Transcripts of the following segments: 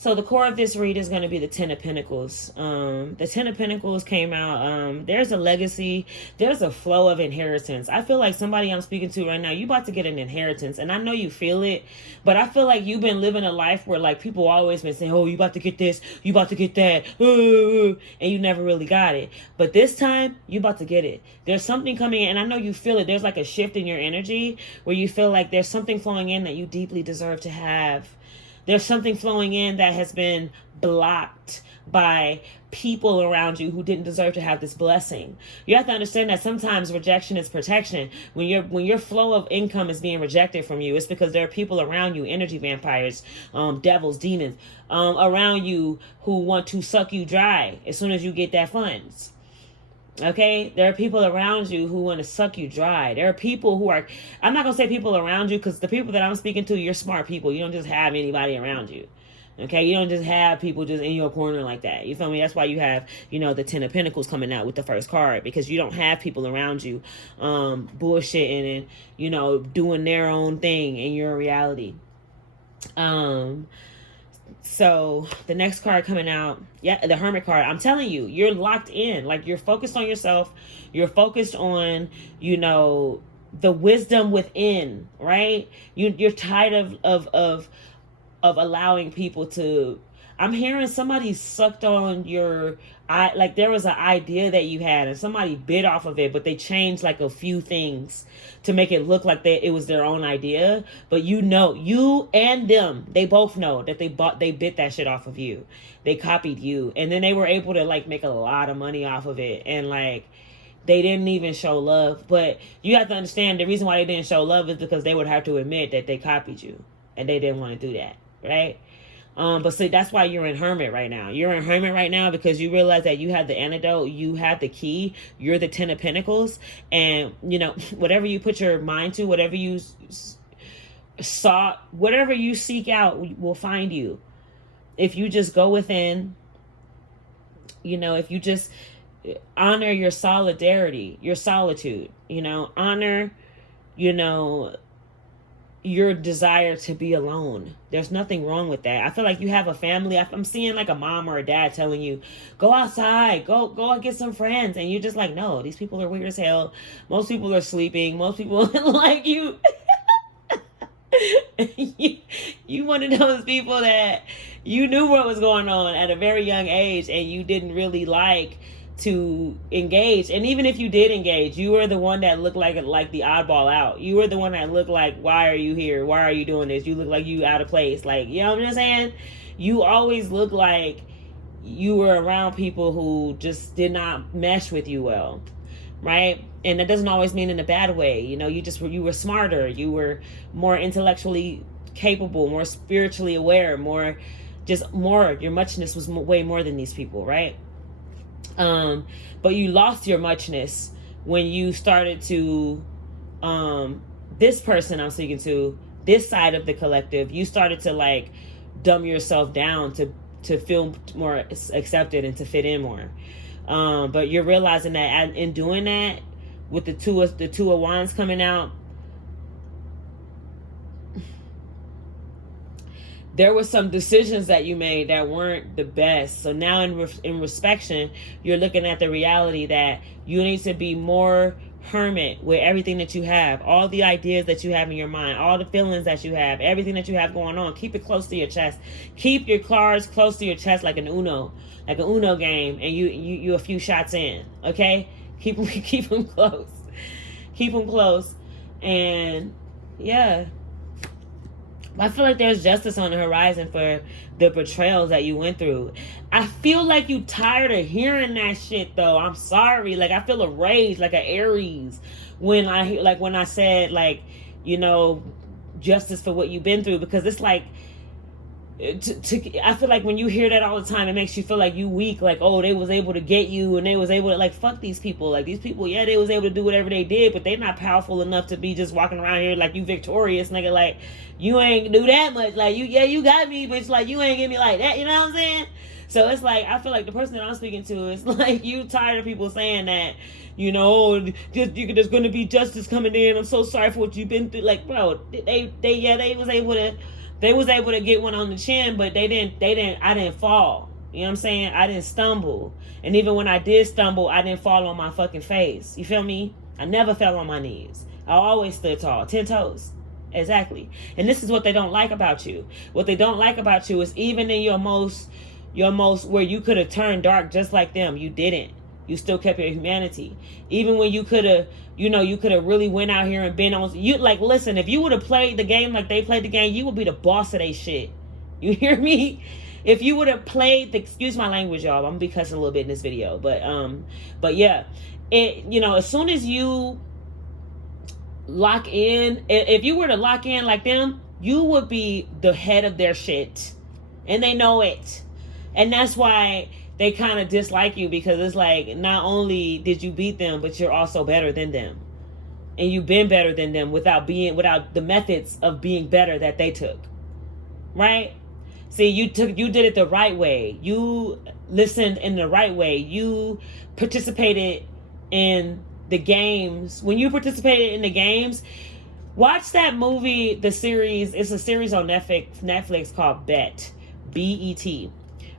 So the core of this read is going to be the Ten of Pentacles. The Ten of Pentacles came out. There's a legacy. There's a flow of inheritance. I feel like somebody I'm speaking to right now, you about to get an inheritance. And I know you feel it. But I feel like you've been living a life where like people always been saying, oh, you about to get this. You about to get that. And you never really got it. But this time, you about to get it. There's something coming in. And I know you feel it. There's like a shift in your energy where you feel like there's something flowing in that you deeply deserve to have. There's something flowing in that has been blocked by people around you who didn't deserve to have this blessing. You have to understand that sometimes rejection is protection. When your flow of income is being rejected from you, it's because there are people around you, energy vampires, devils, demons, around you who want to suck you dry as soon as you get that funds. Okay, there are people around you who want to suck you dry. There are people who are, I'm not going to say people around you, because the people that I'm speaking to, you're smart people. You don't just have anybody around you. Okay, you don't just have people just in your corner like that. You feel me? That's why you have, the Ten of Pentacles coming out with the first card, because you don't have people around you bullshitting and, doing their own thing in your reality. So the next card coming out, the Hermit card. I'm telling you, you're locked in. Like, you're focused on yourself. You're focused on, the wisdom within, right? You're tired of allowing people to. I'm hearing somebody sucked on like there was an idea that you had and somebody bit off of it, but they changed like a few things to make it look like it was their own idea. But you and them, they both know that they bit that shit off of you. They copied you. And then they were able to like make a lot of money off of it. And like, they didn't even show love. But you have to understand the reason why they didn't show love is because they would have to admit that they copied you. And they didn't want to do that. Right? But see, that's why you're in Hermit right now. You're in Hermit right now because you realize that you have the antidote, you have the key, you're the Ten of Pentacles, and whatever you put your mind to, whatever you sought, whatever you seek out will find you. If you just go within, if you just honor your solidarity, your solitude, honor, your desire to be alone. There's nothing wrong with that. I feel like you have a family. I'm seeing like a mom or a dad telling you, go outside, go and get some friends. And you're just like, no, these people are weird as hell. Most people are sleeping. Most people like you. You one of those people that you knew what was going on at a very young age and you didn't really like to engage. And even if you did engage, you were the one that looked like the oddball out. You were the one that looked like, why are you here? Why are you doing this? You look like you out of place. Like, you know what I'm saying? You always look like you were around people who just did not mesh with you well. Right? And that doesn't always mean in a bad way. You were smarter. You were more intellectually capable, more spiritually aware, more. Your muchness was way more than these people, right? But you lost your muchness when you started to, this person I'm speaking to, this side of the collective, you started to like dumb yourself down to feel more accepted and to fit in more. But you're realizing that in doing that, with the two of wands coming out, there were some decisions that you made that weren't the best. So now in respection, you're looking at the reality that you need to be more hermit with everything that you have, all the ideas that you have in your mind, all the feelings that you have, everything that you have going on. Keep it close to your chest. Keep your cards close to your chest like an Uno game, and you a few shots in. Okay, keep them close. Keep them close, and yeah. I feel like there's justice on the horizon for the betrayals that you went through. I feel like you tired of hearing that shit though. I'm sorry. Like, I feel a rage, like an Aries when I said justice for what you've been through, because it's like I feel like when you hear that all the time, it makes you feel like you weak. Like, oh, they was able to get you, and they was able to, like, fuck these people. Like, these people, yeah, they was able to do whatever they did, but they're not powerful enough to be just walking around here like you victorious, nigga. Like, you ain't do that much. Like, you got me, but it's like, you ain't get me like that. You know what I'm saying? So it's like, I feel like the person that I'm speaking to is like, you tired of people saying that, there's going to be justice coming in. I'm so sorry for what you've been through. Like, bro, they was able to They was able to get one on the chin, but I didn't fall. You know what I'm saying? I didn't stumble. And even when I did stumble, I didn't fall on my fucking face. You feel me? I never fell on my knees. I always stood tall, 10 toes. Exactly. And this is what they don't like about you. What they don't like about you is even in your most where you could have turned dark just like them, you didn't. You still kept your humanity. Even when you could have, you could have really went out here and been on, you like, listen, if you would have played the game like they played the game, you would be the boss of they shit. You hear me? If you would have played excuse my language, y'all, I'm gonna be cussing a little bit in this video, but yeah, as soon as you lock in, if you were to lock in like them, you would be the head of their shit, and they know it, and that's why they kind of dislike you, because it's like, not only did you beat them, but you're also better than them, and you've been better than them without the methods of being better that they took, right? See, you did it the right way. You listened in the right way. You participated in the games. When you participated in the games, watch that movie, the series. It's a series on Netflix called Bet, B-E-T,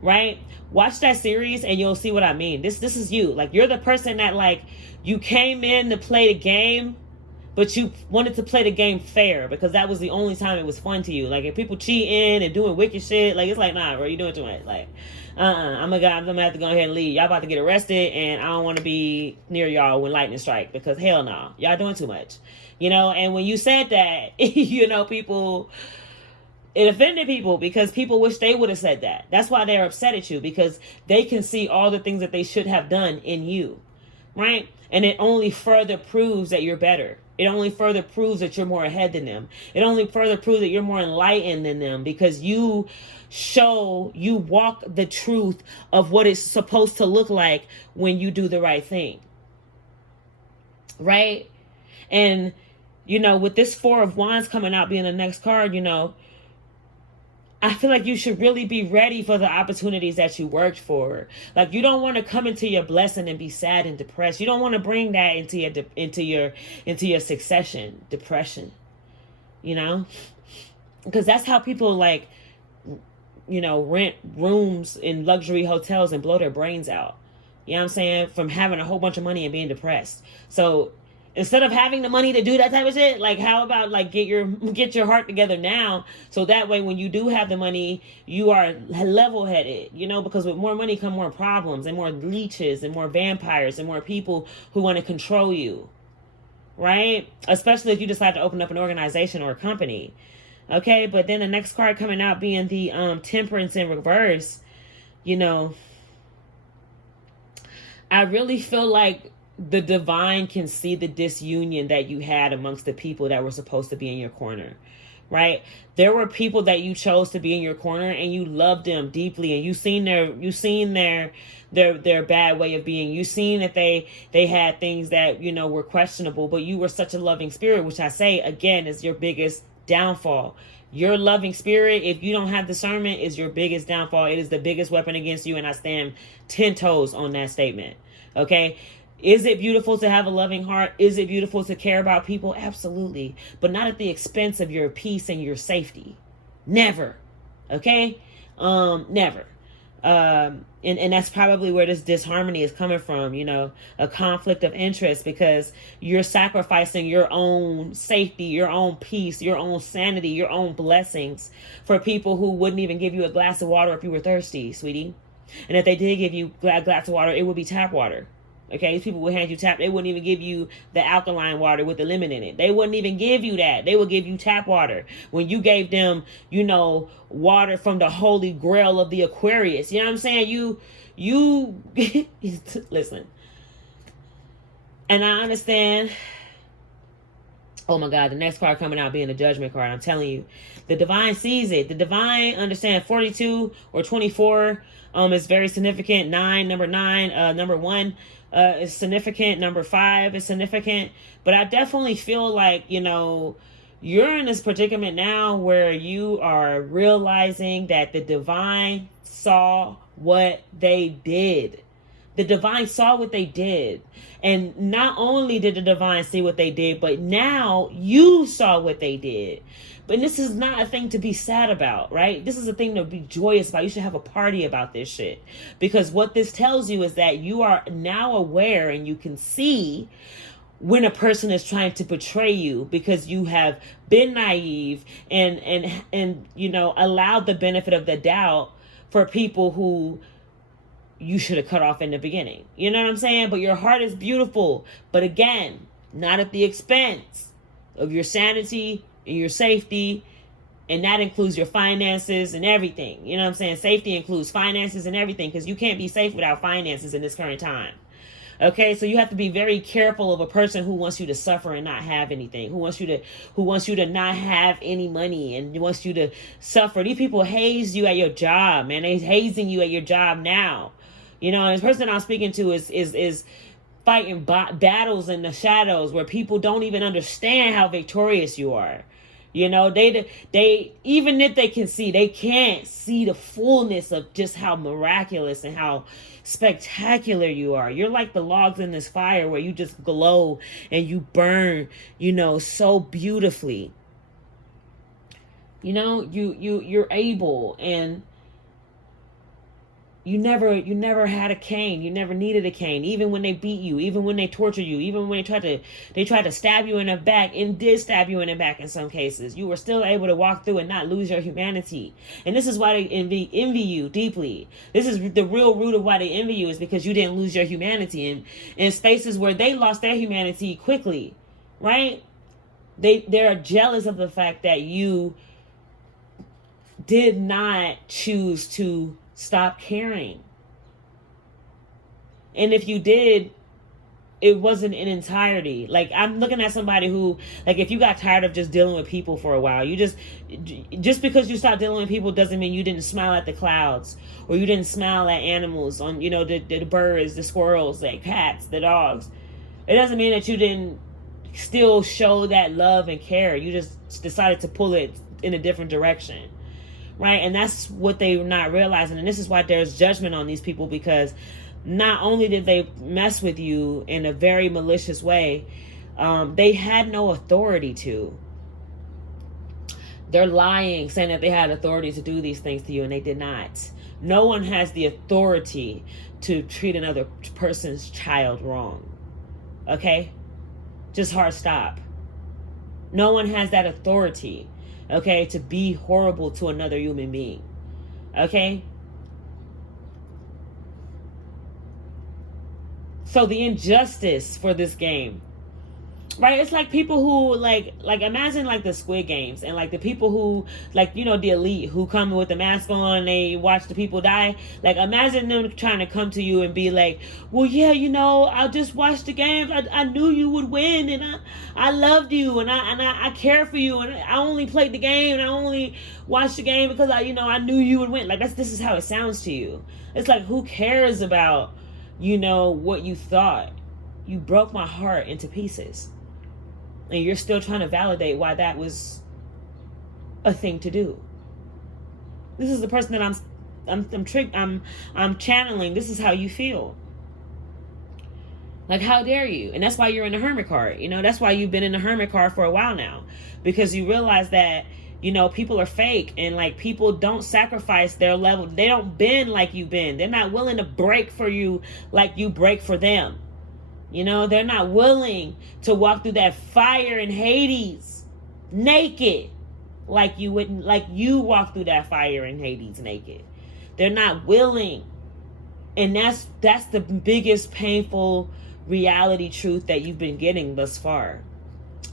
right? Watch that series and you'll see what I mean. This is you. Like, you're the person that, like, you came in to play the game, but you wanted to play the game fair because that was the only time it was fun to you. Like, if people cheating and doing wicked shit, like, it's like, nah, bro, you doing too much. Like, I'm gonna have to go ahead and leave. Y'all about to get arrested, and I don't want to be near y'all when lightning strike, because hell no, y'all doing too much. And when you said that, people, it offended people, because people wish they would have said that. That's why they're upset at you, because they can see all the things that they should have done in you, right? And it only further proves that you're better. It only further proves that you're more ahead than them. It only further proves that you're more enlightened than them, because you walk the truth of what it's supposed to look like when you do the right thing. Right? And, with this Four of Wands coming out being the next card, I feel like you should really be ready for the opportunities that you worked for. Like, you don't want to come into your blessing and be sad and depressed. You don't want to bring that into your succession, depression. Because that's how people, like, rent rooms in luxury hotels and blow their brains out. You know what I'm saying? From having a whole bunch of money and being depressed. So instead of having the money to do that type of shit, like, how about, like, get your heart together now, so that way when you do have the money, you are level-headed, because with more money come more problems and more leeches and more vampires and more people who want to control you, right? Especially if you decide to open up an organization or a company, okay? But then the next card coming out being the Temperance in reverse, I really feel like the divine can see the disunion that you had amongst the people that were supposed to be in your corner, right? There were people that you chose to be in your corner, and you loved them deeply, and you seen their bad way of being. You seen that they had things that, were questionable, but you were such a loving spirit, which I say again is your biggest downfall. Your loving spirit, if you don't have discernment, is your biggest downfall. It is the biggest weapon against you, and I stand 10 toes on that statement. Okay? Is it beautiful to have a loving heart? Is it beautiful to care about people? Absolutely. But not at the expense of your peace and your safety. Never. Okay? Never. And that's probably where this disharmony is coming from, a conflict of interest, because you're sacrificing your own safety, your own peace, your own sanity, your own blessings for people who wouldn't even give you a glass of water if you were thirsty, sweetie. And if they did give you a glass of water, it would be tap water. Okay, these people would hand you tap. They wouldn't even give you the alkaline water with the lemon in it. They wouldn't even give you that. They would give you tap water. When you gave them, water from the holy grail of the Aquarius. You know what I'm saying? You listen. And I understand. Oh my God, the next card coming out being the Judgment card. I'm telling you, the divine sees it. The divine understand 42 or 24 is very significant. Number 1 is significant. Number 5 is significant. But I definitely feel like, you're in this predicament now where you are realizing that the divine saw what they did. The divine saw what they did. And not only did the divine see what they did, but now you saw what they did. But this is not a thing to be sad about, right? This is a thing to be joyous about. You should have a party about this shit. Because what this tells you is that you are now aware and you can see when a person is trying to betray you, because you have been naive and you know, allowed the benefit of the doubt for people who you should have cut off in the beginning. You know what I'm saying? But your heart is beautiful. But again, not at the expense of your sanity and your safety. And that includes your finances and everything. You know what I'm saying? Safety includes finances and everything, because you can't be safe without finances in this current time. Okay, so you have to be very careful of a person who wants you to suffer and not have anything, who wants you to not have any money and wants you to suffer. These people haze you at your job, man. They're hazing you at your job now. You know, and this person I'm speaking to is fighting battles in the shadows where people don't even understand how victorious you are. You know, they even if they can see, they can't see the fullness of just how miraculous and how spectacular you are. You're like the logs in this fire where you just glow and you burn, you know, so beautifully. You know, you're able, and you never had a cane. You never needed a cane. Even when they beat you, even when they tortured you, even when they tried to stab you in the back, and did stab you in the back in some cases, you were still able to walk through and not lose your humanity. And this is why they envy you deeply. This is the real root of why they envy you, is because you didn't lose your humanity. And in spaces where they lost their humanity quickly, right? They're jealous of the fact that you did not choose to stop caring. And if you did, it wasn't in entirety. Like, I'm looking at somebody who, like, if you got tired of just dealing with people for a while, you just because you stopped dealing with people doesn't mean you didn't smile at the clouds, or you didn't smile at animals, on, you know, the birds, the squirrels, like cats, the dogs. It doesn't mean that you didn't still show that love and care. You just decided to pull it in a different direction. Right? And that's what they're not realizing. And this is why there's judgment on these people, because not only did they mess with you in a very malicious way, they had no authority to. They're lying, saying that they had authority to do these things to you, and they did not. No one has the authority to treat another person's child wrong. Okay? Just hard stop. No one has that authority. Okay, to be horrible to another human being. Okay? So the injustice for this game, right? It's like people who like imagine like the Squid Games, and like the people who, like, you know, the elite who come with the mask on and they watch the people die. Like, imagine them trying to come to you and be like, well, yeah, you know, I just watched the games. I knew you would win, and I loved you, and I care for you, and I only played the game, and I only watched the game because I knew you would win. Like, this is how it sounds to you. It's like, who cares about, you know, what you thought? You broke my heart into pieces. And you're still trying to validate why that was a thing to do. This is the person that I'm channeling. This is how you feel. Like, how dare you? And that's why you're in the hermit card. You know, that's why you've been in the hermit card for a while now, because you realize that, you know, people are fake, and like, people don't sacrifice their level. They don't bend like you bend. They're not willing to break for you like you break for them. You know, they're not willing to walk through that fire in Hades naked like you wouldn't, like you walk through that fire in Hades naked. They're not willing. And that's the biggest painful reality truth that you've been getting thus far.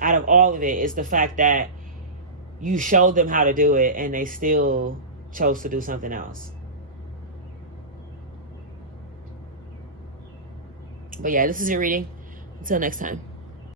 Out of all of it is the fact that you showed them how to do it and they still chose to do something else. But yeah, this is your reading. Until next time.